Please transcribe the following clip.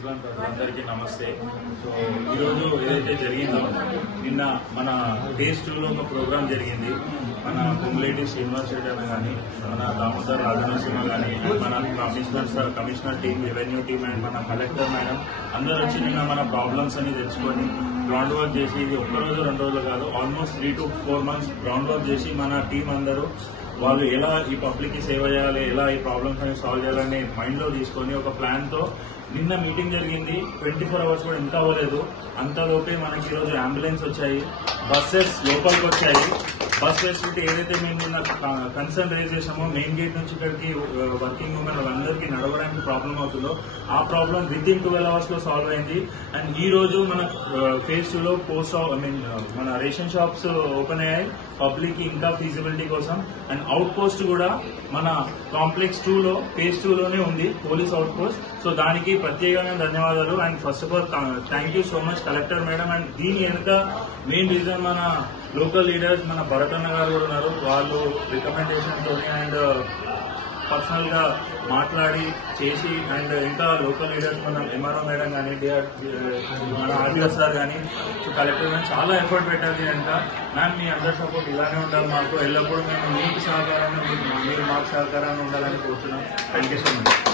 ప్రైజ్లాన్ ప్రజలందరికీ నమస్తే. సో ఈరోజు ఏదైతే జరిగిందో నిన్న మన ఫేజ్ 2లో ఒక ప్రోగ్రామ్ జరిగింది. మన పొంగులేటి శ్రీనివాస్ రెడ్డి అన్న కానీ, మన దామోదర్ రాజనరసింహ కానీ, మన commissioner team, revenue team and మన కలెక్టర్ మేడం అందరూ వచ్చి నిన్న మన ప్రాబ్లమ్స్ అని తెచ్చుకొని గ్రౌండ్ వర్క్ చేసి, ఇది ఒక్కరోజు 2 రోజులు కాదు, almost 3 to 4 months ground work చేసి మన టీం అందరూ వాళ్ళు ఎలా ఈ పబ్లిక్ కి సేవ చేయాలి, ఎలా ఈ ప్రాబ్లమ్స్ అని సాల్వ్ చేయాలని మైండ్ లో తీసుకొని ఒక ప్లాన్ తో నిన్న మీటింగ్ జరిగింది. 24 hours కూడా ఇంకా అవ్వలేదు. అంతలోపే మనకి ఈరోజు అంబులెన్స్ వచ్చాయి, బస్సెస్ లోపలికి వచ్చాయి. బస్ ఫెసిలిటీ ఏదైతే మేము నిన్న కన్సర్న్ రేజ్ చేసామో మెయిన్ గేట్ నుంచి ఇక్కడికి వర్కింగ్ ఉమెన్ వాళ్ళందరికీ నడవడానికి ప్రాబ్లం అవుతుందో ఆ ప్రాబ్లం వితిన్ 12 hours లో సాల్వ్ అయింది. అండ్ ఈ రోజు మన ఫేజ్ 2లో మన రేషన్ షాప్స్ ఓపెన్ అయ్యాయి పబ్లిక్ కి ఇంకా ఫీజిబిలిటీ కోసం. అండ్ అవుట్ పోస్ట్ కూడా మన కాంప్లెక్స్ 2లో ఫేజ్ 2లోనే ఉంది, పోలీస్ అవుట్ పోస్ట్. సో దానికి ప్రత్యేకంగా ధన్యవాదాలు. And first of all thank you so much collector madam. And దీని వెనుక మెయిన్ రీజన్ మన లోకల్ లీడర్స్, మన భరత్ అన్న గారు కూడా ఉన్నారు. వాళ్ళు రికమెండేషన్ తోని అండ్ పర్సనల్ గా మాట్లాడి చేసి, అండ్ ఇంకా లోకల్ లీడర్స్ మన ఎంఆర్ఓ మేడం కానీ, మన ఆర్డీఓ సార్ కానీ, కలెక్టర్ కానీ చాలా ఎఫర్ట్ పెట్టాలి అంట. మ్యామ్ మీ అందరి సపోర్ట్ ఇలానే ఉండాలి మాకు, ఎల్లప్పుడూ మేము మీకు సహకారాన్ని, మీరు మాకు సహకారాన్ని ఉండాలని కోరుతున్నాం. Thank you so much.